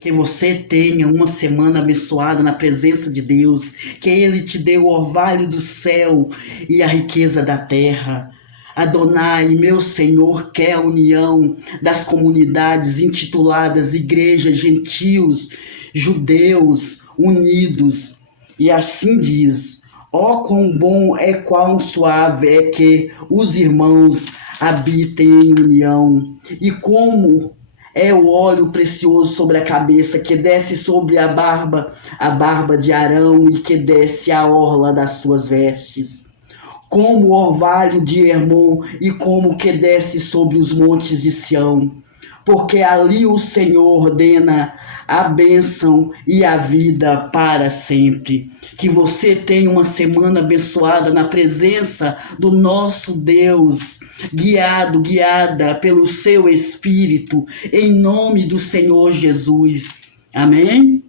Que você tenha uma semana abençoada na presença de Deus. Que Ele te dê o orvalho do céu e a riqueza da terra. Adonai, meu Senhor, quer a união das comunidades intituladas Igrejas, Gentios, Judeus, unidos. E assim diz: ó quão bom é, quão suave é que os irmãos habitem em união. E como é o óleo precioso sobre a cabeça, que desce sobre a barba de Arão, e que desce a orla das suas vestes. Como o orvalho de Hermon, e como que desce sobre os montes de Sião. Porque ali o Senhor ordena a bênção e a vida para sempre. Que você tenha uma semana abençoada na presença do nosso Deus, guiada pelo seu Espírito, em nome do Senhor Jesus. Amém?